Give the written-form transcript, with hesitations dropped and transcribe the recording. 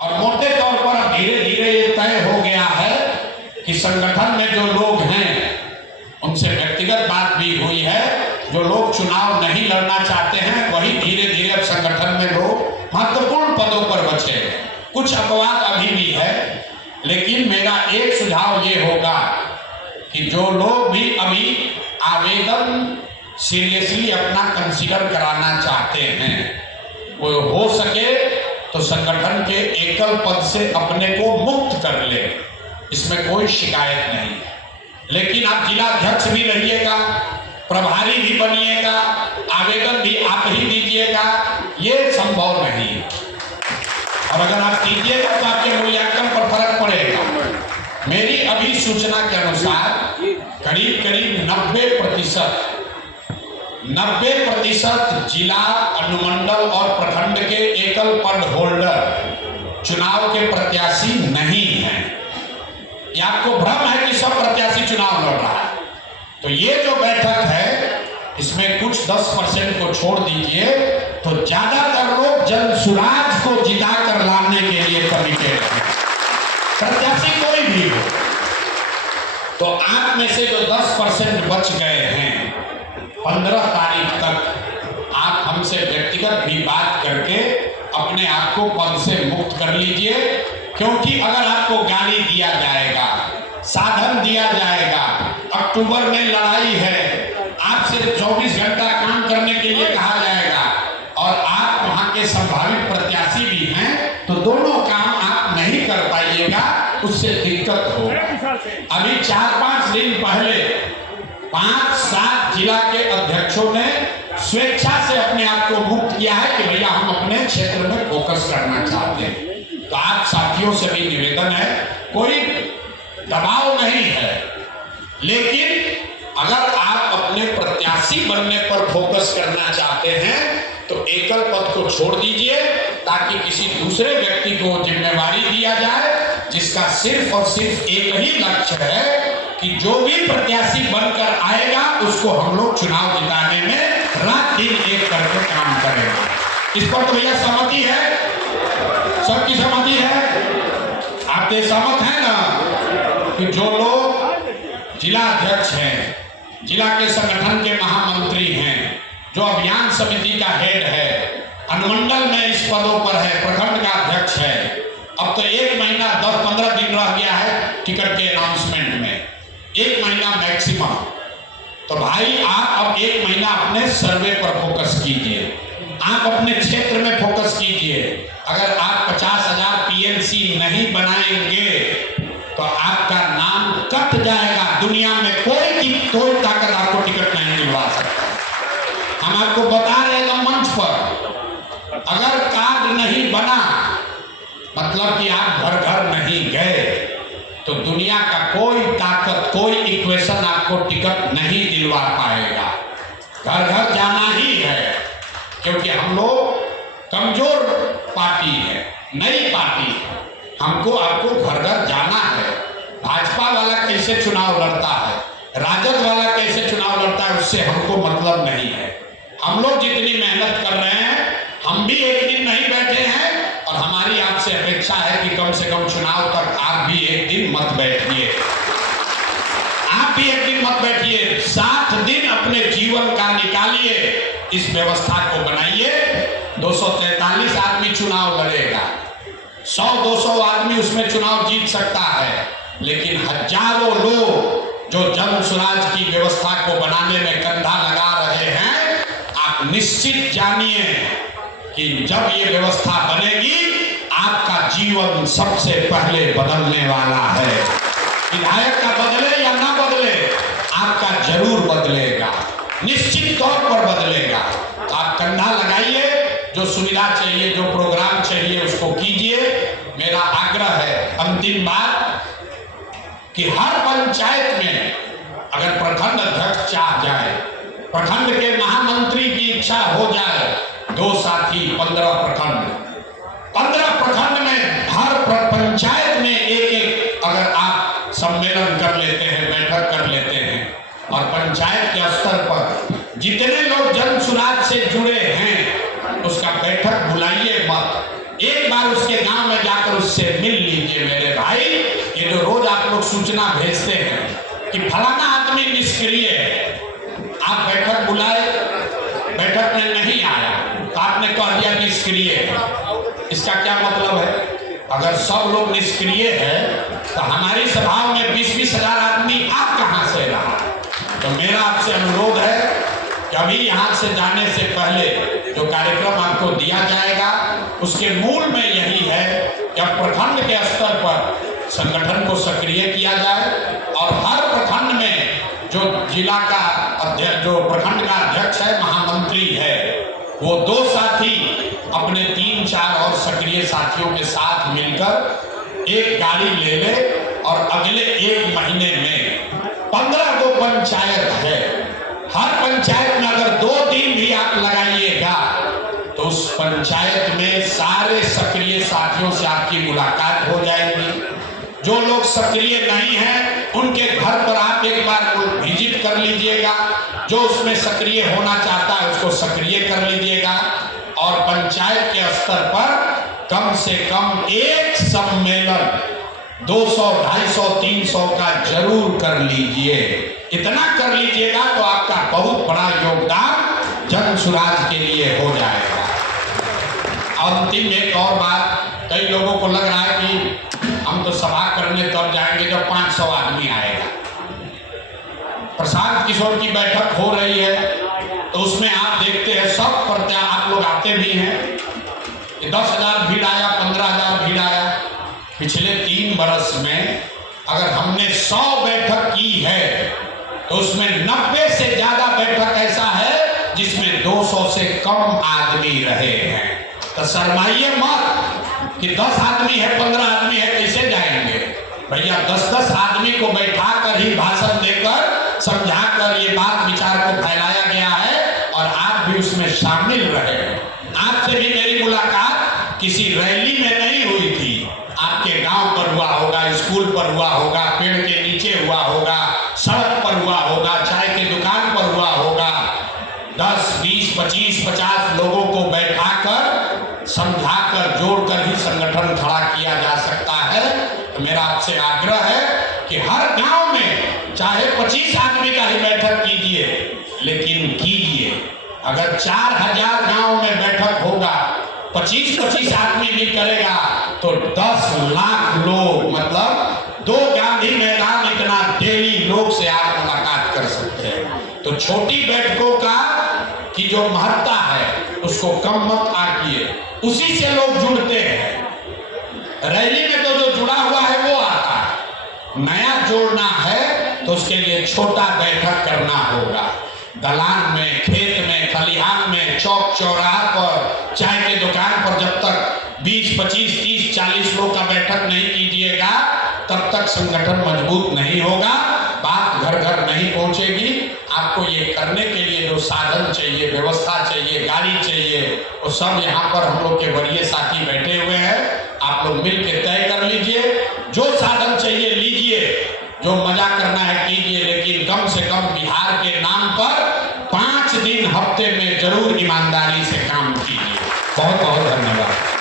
और मोटे तौर पर अब धीरे धीरे ये तय हो गया है कि संगठन में जो लोग हैं उनसे व्यक्तिगत बात भी हुई है। जो लोग चुनाव नहीं लड़ना चाहते हैं वही धीरे धीरे अब संगठन में लोग महत्वपूर्ण पदों पर बचे हैं। कुछ अपवाद अभी भी है, लेकिन मेरा एक सुझाव ये होगा कि जो लोग भी अभी आवेदन सीरियसली अपना कंसीडर कराना चाहते हैं वो हो सके तो संगठन के एकल पद से अपने को मुक्त कर ले, इसमें कोई शिकायत नहीं है। लेकिन आप जिला अध्यक्ष भी रहिएगा, प्रभारी भी बनिएगा, आवेदन भी आप ही दीजिएगा, ये संभव नहीं है। और अगर आप कीजिएगा तो आपके मूल्यांकन पर फर्क पड़ेगा। मेरी अभी सूचना के अनुसार करीब करीब 90% जिला, अनुमंडल और प्रखंड के एकल पद होल्डर चुनाव के प्रत्याशी नहीं हैं। ये आपको भ्रम है कि सब प्रत्याशी चुनाव लड़ रहा है। तो ये जो बैठक है इसमें कुछ 10% को छोड़ दीजिए तो ज्यादातर लोग जनसुराज को जिता कर लाने के लिए कमिटेड हैं, प्रत्याशी कोई भी हो। तो आप में से जो 10% बच गए हैं 15 तारीख तक आप हमसे व्यक्तिगत भी बात करके अपने आप को पद से मुक्त कर लीजिए। क्योंकि अगर आपको गाड़ी दिया जाएगा, साधन दिया जाएगा, अक्टूबर में लड़ाई है, आपसे 24 घंटा काम करने के लिए कहा जाएगा और आप वहां के संभावित प्रत्याशी भी हैं, तो दोनों काम आप नहीं कर पाइएगा, उससे दिक्कत होगा। अभी 4-5 दिन पहले 5-7 जिला के अध्यक्षों ने स्वेच्छा से अपने आप को मुक्त किया है कि भैया हम अपने क्षेत्र में फोकस करना चाहते हैं। तो आप साथियों से भी निवेदन है, कोई दबाव नहीं है, लेकिन अगर आप अपने प्रत्याशी बनने पर फोकस करना चाहते हैं तो एकल पद को छोड़ दीजिए ताकि किसी दूसरे व्यक्ति को जिम्मेवारी दिया जाए जिसका सिर्फ और सिर्फ एक ही लक्ष्य है कि जो भी प्रत्याशी बनकर आएगा उसको हम लोग चुनाव जिताने में रात दिन एक करके काम करेंगे। इस पर तो भैया सहमति है, सबकी सहमति है। आप ये सहमत हैं ना कि जो लोग जिला अध्यक्ष हैं, जिला के संगठन के महामंत्री हैं, जो अभियान समिति का हेड है, अनुमंडल में इस पदों पर है, प्रखंड का अध्यक्ष है, अब तो 1 महीना 10-15 दिन रह गया है टिकट के अनाउंसमेंट में, 1 महीना मैक्सिमम। तो भाई आप अब 1 महीना अपने सर्वे पर फोकस कीजिए, आप अपने क्षेत्र में फोकस कीजिए। अगर आप 50,000 पीएनसी नहीं बनाएंगे तो आपका नाम कट जाएगा। दुनिया में कोई ताकत आपको टिकट नहीं दिलवा सकता। हम आपको बता रहे हैं मंच पर, अगर कार्ड नहीं बना मतलब कि आप घर घर नहीं गए तो दुनिया का कोई ताकत, कोई इक्वेशन आपको टिकट नहीं दिलवा पाएगा। घर घर जाना ही है, क्योंकि हम लोग कमजोर पार्टी है, नई पार्टी है, हमको आपको घर घर जाना है। भाजपा वाला कैसे चुनाव लड़ता है, राजद वाला कैसे चुनाव लड़ता है, उससे हमको मतलब नहीं है। हम लोग जितनी मेहनत कर रहे हैं, हम भी एक दिन नहीं बैठे हैं और हमारी आपसे अपेक्षा है कि कम से कम चुनाव तक आप भी एक दिन मत बैठिए, आप भी एक दिन मत बैठिए, 60 दिन अपने जीवन का निकालिए, इस व्यवस्था को बनाइए। 243 आदमी चुनाव लड़ेगा, 100-200 आदमी उसमें चुनाव जीत सकता है, लेकिन हजारों लोग जो जन स्वराज की व्यवस्था को बनाने में कंधा लगा रहे हैं, आप निश्चित जानिए कि जब ये व्यवस्था बनेगी आपका जीवन सबसे पहले बदलने वाला है। विधायक का बदले या ना बदले, आपका जरूर बदलेगा, निश्चित तौर पर बदलेगा। तो आप कंधा लगाइए, जो सुविधा चाहिए, जो प्रोग्राम चाहिए उसको कीजिए। मेरा आग्रह है अंतिम बात कि हर पंचायत में अगर प्रखंड अध्यक्ष चाह जाए, प्रखंड के महामंत्री की इच्छा हो जाए, 2 साथी 15 प्रखंड में हर पंचायत में एक अगर आप सम्मेलन कर लेते हैं, बैठक कर लेते हैं और पंचायत के स्तर पर जितने लोग जन सुराज से जुड़े हैं उसका बैठक बुलाइए मत, एक बार उसके गांव में जाकर सूचना भेजते हैं कि फलाना आदमी निष्क्रिय है, आप बैठक बुलाए, बैठक में नहीं आया तो आपने कह दिया निष्क्रिय है। इसका क्या मतलब है? अगर सब लोग निष्क्रिय है तो हमारी सभाओं में 20-20 हजार आदमी आप कहां से रहा? तो मेरा आपसे अनुरोध है कि अभी यहाँ से जाने से पहले जो कार्यक्रम आपको दिया जाएगा उसके मूल में यही है कि अब प्रखंड के स्तर पर संगठन को सक्रिय किया जाए और हर प्रखंड में जो जिला का अध्यक्ष, जो प्रखंड का अध्यक्ष है, महामंत्री है, वो 2 साथी अपने 3-4 और सक्रिय साथियों के साथ मिलकर एक गाड़ी ले ले और अगले 1 महीने में 15 गो पंचायत है, हर पंचायत में अगर 2 दिन भी आप लगाइएगा तो उस पंचायत में सारे सक्रिय साथियों से आपकी मुलाकात हो जाएगी। जो लोग सक्रिय नहीं हैं उनके घर पर आप एक बार विजिट कर लीजिएगा, जो उसमें सक्रिय होना चाहता है उसको सक्रिय कर लीजिएगा और पंचायत के स्तर पर कम से कम एक सम्मेलन 200, 250, 300 का जरूर कर लीजिए। इतना कर लीजिएगा तो आपका बहुत बड़ा योगदान जन सुराज के लिए हो जाएगा। अंतिम एक और बात, कई लोगों को लग रहा है कि हम तो सभा करने तब जाएंगे जब 500 आदमी आएगा। प्रशांत किशोर की बैठक हो रही है तो उसमें आप देखते हैं सब आप लोग आते भी हैं, 10,000 भीड़ आया, 15,000 भीड़ आया। पिछले 3 वर्ष में अगर हमने 100 बैठक की है तो उसमें 90 से ज्यादा बैठक ऐसा है जिसमें 200 से कम आदमी रहे हैं। तो शर्माइए मत कि 10 आदमी है, 15 आदमी है, कैसे जाएंगे भैया? 10-10 आदमी को बैठा कर ही भाषण देकर समझा कर ये बात विचार को फैलाया गया है और आप भी उसमें शामिल रहे। आपसे भी मेरी मुलाकात किसी रैली में नहीं हुई थी, आपके गांव पर हुआ होगा, स्कूल पर हुआ होगा, पेड़ के नीचे हुआ होगा, सड़क पर हुआ होगा, चाय की दुकान पर हुआ होगा। 10, 20, 25, 50 लोगों को बैठाकर समझाकर जोड़कर ही संगठन खड़ा किया जा सकता है। तो मेरा आपसे आग्रह है कि हर गांव में चाहे 25 आदमी का ही बैठक कीजिए, लेकिन कीजिए। अगर 4000 गांव में बैठक होगा, 25-25 आदमी भी करेगा तो 10 लाख लोग, मतलब 2 गांधी मैदान इतना डेली लोग से आप मुलाकात कर सकते हैं। तो छोटी बैठकों का की जो महत्ता है उसको कम मत आकिए, उसी से लोग जुड़ते हैं। रैली में तो जो जुड़ा हुआ है वो आता है, नया जोड़ना है तो उसके लिए छोटा बैठक करना होगा। दलान में, खेत में, खलिहान में, चौक चौराहा पर, चाय के दुकान पर जब तक 20, 25, 30, 40 लोग का बैठक नहीं कीजिएगा तब तक संगठन मजबूत नहीं होगा, बात घर घर नहीं पहुंचेगी। आपको ये करने के लिए जो साधन चाहिए, व्यवस्था चाहिए, गाड़ी चाहिए, वो सब यहाँ पर हम लोग के वरीय साथी बैठे हुए हैं। आप लोग मिल के तय कर लीजिए, जो साधन चाहिए लीजिए, जो मजा करना है कीजिए, लेकिन कम से कम बिहार के नाम पर 5 दिन हफ्ते में जरूर ईमानदारी से काम कीजिए। बहुत बहुत धन्यवाद।